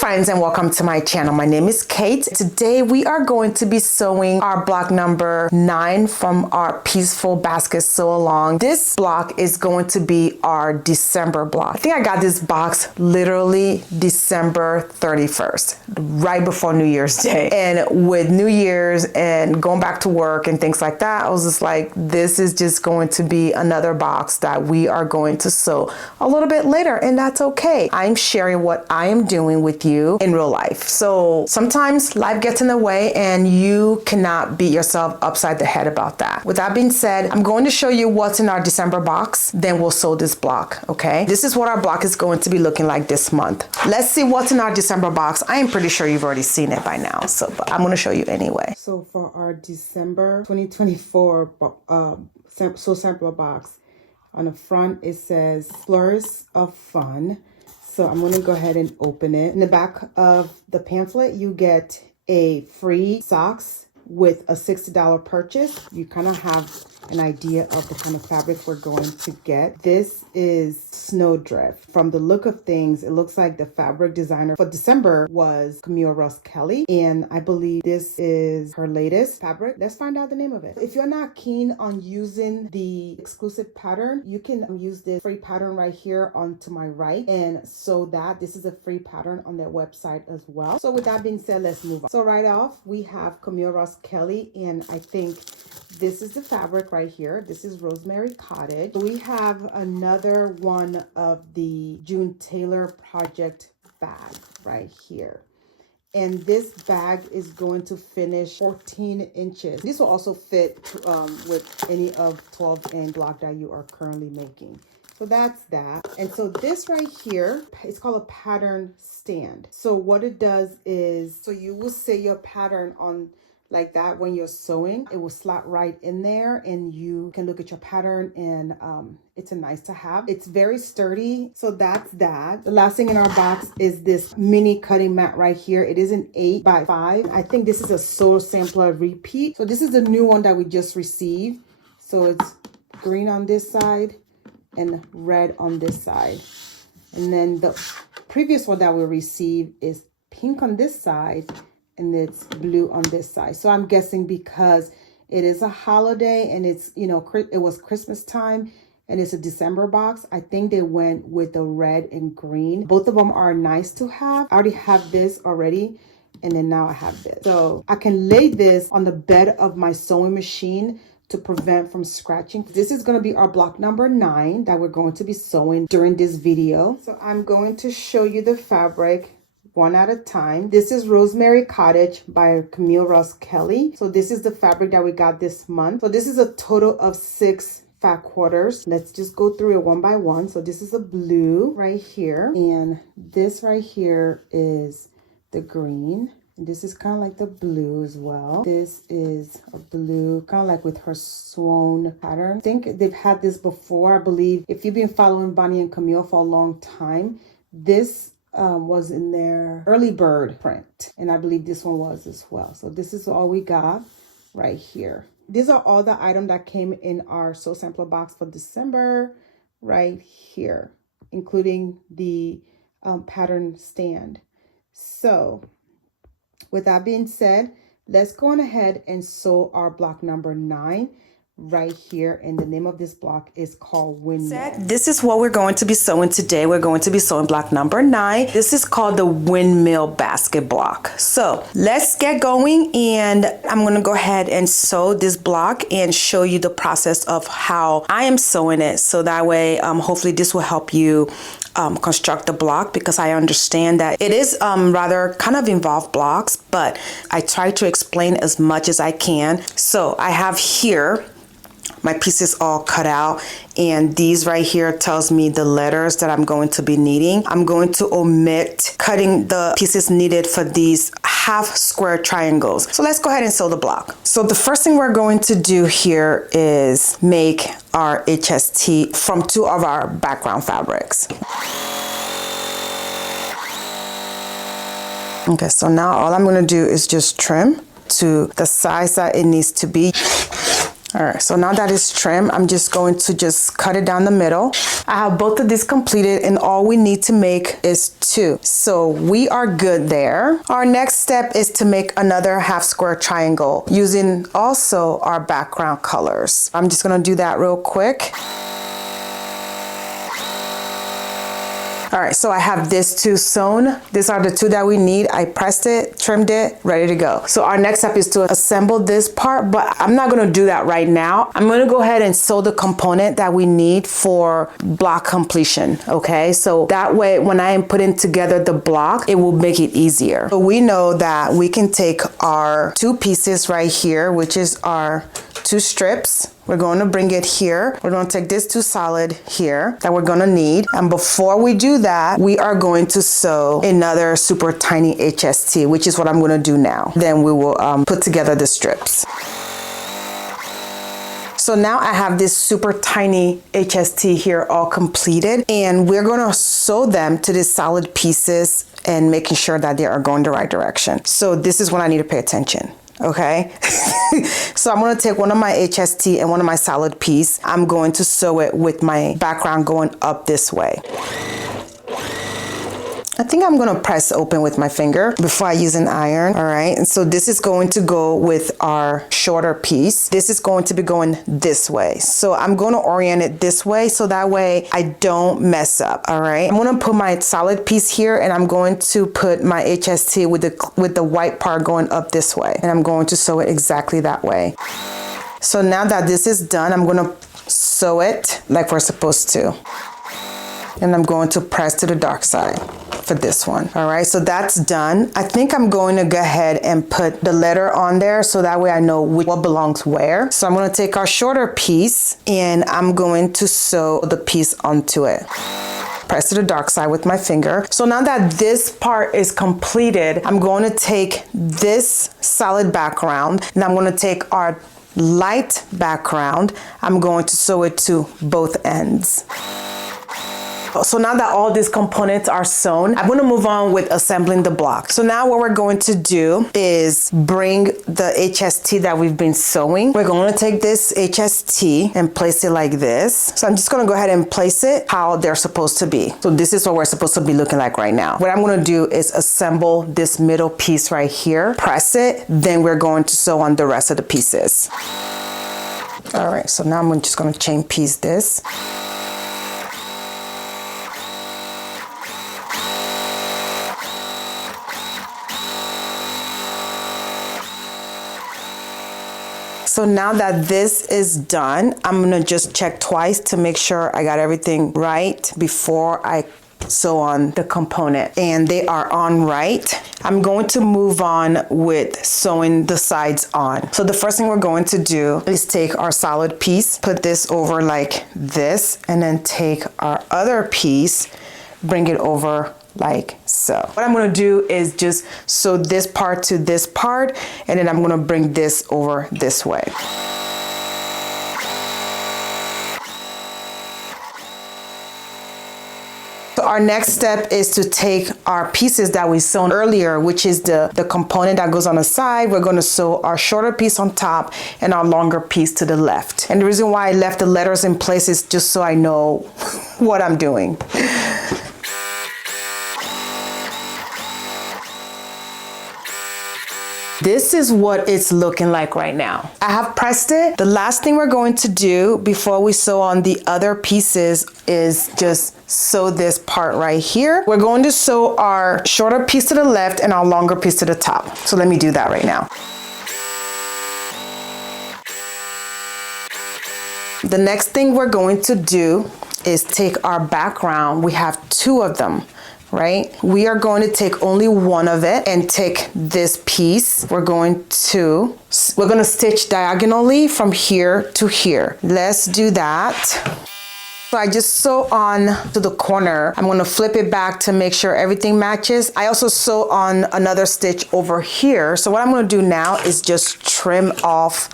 friends, and welcome to my channel. My name is Kate. Today we are going to be sewing our block number 9 from our Pieceful basket sew along. This block is going to be our December block. I think I got this box literally December 31st, right before New Year's Day. And with New Year's and going back to work and things like that, I was just like, this is just going to be another box that we are going to sew a little bit later, and that's okay. I'm sharing what I am doing with you in real life. So sometimes life gets in the way and you cannot beat yourself upside the head about that. With that being said, I'm going to show you what's in our December box, then we'll sew this block, okay? This is what our block is going to be looking like this month. Let's see what's in our December box. I am pretty sure you've already seen it by now, so but I'm going to show you anyway. So for our December 2024 sew sampler box, on the front it says Flurries of Fun. So I'm going to go ahead and open it. In the back of the pamphlet, you get a free socks with a $60 purchase. You kind of have an idea of the kind of fabric we're going to get. This is Snowdrift. From the look of things, it looks like the fabric designer for December was Camille Ross Kelly, and I believe this is her latest fabric. Let's find out the name of it. If you're not keen on using the exclusive pattern, you can use this free pattern right here onto my right and sew that. This is a free pattern on their website as well. So with that being said, let's move on. So right off, we have Camille Ross Kelly, and I think this is the fabric right here. This is Rosemary Cottage. We have another one of the June Taylor project bag right here. And this bag is going to finish 14 inches. This will also fit with any of 12-inch block that you are currently making. So that's that. And so this right here, it's called a pattern stand. So what it does is, so you will set your pattern on like that when you're sewing. It will slot right in there and you can look at your pattern, and it's a nice to have. It's very sturdy. So that's that. The last thing in our box is this mini cutting mat right here. It is an 8x5. I think this is a sew sampler repeat. So this is the new one that we just received. So it's green on this side and red on this side. And then the previous one that we received is pink on this side and it's blue on this side. So I'm guessing because it is a holiday and it's, you know, it was Christmas time and it's a December box, I think they went with the red and green. Both of them are nice to have. I already have this already, and then now I have this. So I can lay this on the bed of my sewing machine to prevent from scratching. This is going to be our block number 9 that we're going to be sewing during this video. So I'm going to show you the fabric one at a time. This is Rosemary Cottage by Camille Ross Kelly. So this is the fabric that we got this month. So this is a total of 6 fat quarters. Let's just go through it one by one. So this is a blue right here, and this right here is the green. This is kind of like the blue as well. This is a blue, kind of like with her swan pattern. I think they've had this before. I believe if you've been following Bonnie and Camille for a long time, this was in their early bird print, and I believe this one was as well. So this is all we got right here. These are all the items that came in our sew sampler box for December right here, including the pattern stand. So with that being said, let's go on ahead and sew our block number 9 right here, and the name of this block is called Windmill. This is what we're going to be sewing today. We're going to be sewing block number 9. This is called the Windmill basket block. So let's get going, and I'm going to go ahead and sew this block and show you the process of how I am sewing it, so that way hopefully this will help you construct the block, because I understand that it is rather kind of involved blocks, but I try to explain as much as I can. So I have here my pieces all cut out, and these right here tells me the letters that I'm going to be needing. I'm going to omit cutting the pieces needed for these half square triangles. So let's go ahead and sew the block. So the first thing we're going to do here is make our HST from 2 of our background fabrics. Okay, so now all I'm going to do is just trim to the size that it needs to be. All right, so now that it's trimmed, I'm just going to just cut it down the middle. I have both of these completed, and all we need to make is 2. So we are good there. Our next step is to make another half square triangle using also our background colors. I'm just gonna do that real quick. All right, so I have this 2 sewn. These are the 2 that we need. I pressed it, trimmed it, ready to go. So our next step is to assemble this part, but I'm not gonna do that right now. I'm gonna go ahead and sew the component that we need for block completion, okay? So that way, when I am putting together the block, it will make it easier. So we know that we can take our 2 pieces right here, which is our 2 strips. We're going to bring it here. We're going to take this 2 solid here that we're going to need. And before we do that, we are going to sew another super tiny HST, which is what I'm going to do now. Then we will put together the strips. So now I have this super tiny HST here all completed, and we're going to sew them to these solid pieces and making sure that they are going the right direction. So this is when I need to pay attention. Okay, so I'm going to take one of my HST and one of my solid piece. I'm going to sew it with my background going up this way. I think I'm going to press open with my finger before I use an iron. All right, and so this is going to go with our shorter piece. This is going to be going this way. So I'm going to orient it this way so that way I don't mess up. All right, I'm going to put my solid piece here, and I'm going to put my HST with the white part going up this way, and I'm going to sew it exactly that way. So now that this is done, I'm going to sew it like we're supposed to, and I'm going to press to the dark side for this one. All right, so that's done. I think I'm going to go ahead and put the letter on there so that way I know what belongs where. So I'm going to take our shorter piece and I'm going to sew the piece onto it. Press to the dark side with my finger. So now that this part is completed, I'm going to take this solid background and I'm going to take our light background. I'm going to sew it to both ends. So now that all these components are sewn, I'm going to move on with assembling the block. So now what we're going to do is bring the HST that we've been sewing. We're going to take this HST and place it like this. So I'm just going to go ahead and place it how they're supposed to be. So this is what we're supposed to be looking like right now. What I'm going to do is assemble this middle piece right here, press it, then we're going to sew on the rest of the pieces. All right, so now I'm just going to chain piece this. So now that this is done, I'm gonna just check twice to make sure I got everything right before I sew on the component, and they are on right. I'm going to move on with sewing the sides on. So the first thing we're going to do is take our solid piece, put this over like this, and then take our other piece, bring it over like so. What I'm going to do is just sew this part to this part, and then I'm going to bring this over this way. So our next step is to take our pieces that we sewn earlier, which is the component that goes on the side. We're going to sew our shorter piece on top and our longer piece to the left. And the reason why I left the letters in place is just so I know what I'm doing. This is what it's looking like right now. I have pressed it. The last thing we're going to do before we sew on the other pieces is just sew this part right here. We're going to sew our shorter piece to the left and our longer piece to the top. So let me do that right now. The next thing we're going to do is take our background. We have 2 of them. Right? We are going to take only one of it and take this piece. We're going to stitch diagonally from here to here. Let's do that. So I just sew on to the corner. I'm going to flip it back to make sure everything matches. I also sew on another stitch over here. So what I'm going to do now is just trim off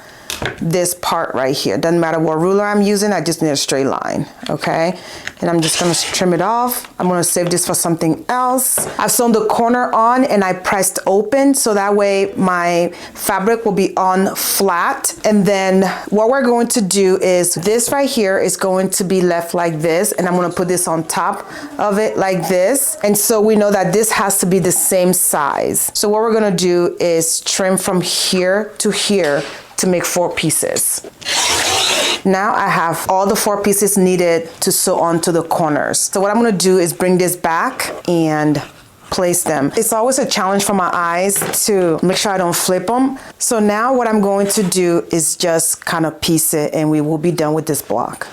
this part right here. Doesn't matter what ruler I'm using, I just need a straight line, okay? And I'm just gonna trim it off. I'm gonna save this for something else. I've sewn the corner on and I pressed open so that way my fabric will be on flat. And then what we're going to do is this right here is going to be left like this, and I'm gonna put this on top of it like this. And so we know that this has to be the same size. So what we're gonna do is trim from here to here to make 4 pieces. Now I have all the 4 pieces needed to sew onto the corners. So what I'm gonna do is bring this back and place them. It's always a challenge for my eyes to make sure I don't flip them. So now what I'm going to do is just kind of piece it and we will be done with this block.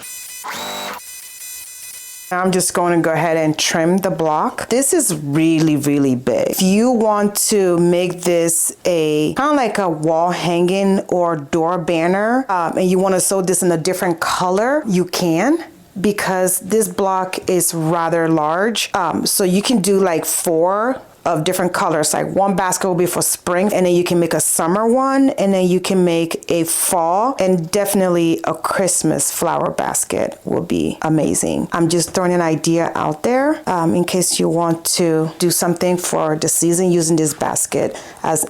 I'm just going to go ahead and trim the block. This is really, really big. If you want to make this a kind of like a wall hanging or door banner, and you want to sew this in a different color, you can, because this block is rather large. So you can do like 4 of different colors. Like one basket will be for spring, and then you can make a summer one, and then you can make a fall, and definitely a Christmas flower basket will be amazing. I'm just throwing an idea out there in case you want to do something for the season using this basket as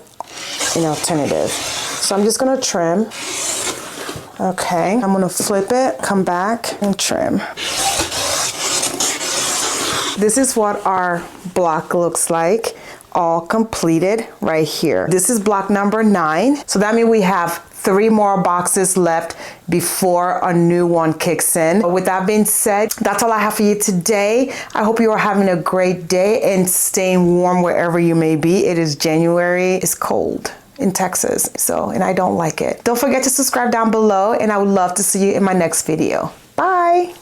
an alternative. So I'm just gonna trim. Okay, I'm gonna flip it, come back and trim. This is what our block looks like, all completed right here. This is block number 9. So that means we have 3 more boxes left before a new one kicks in. But with that being said, that's all I have for you today. I hope you are having a great day and staying warm wherever you may be. It is January, it's cold in Texas, and I don't like it. Don't forget to subscribe down below, and I would love to see you in my next video. Bye.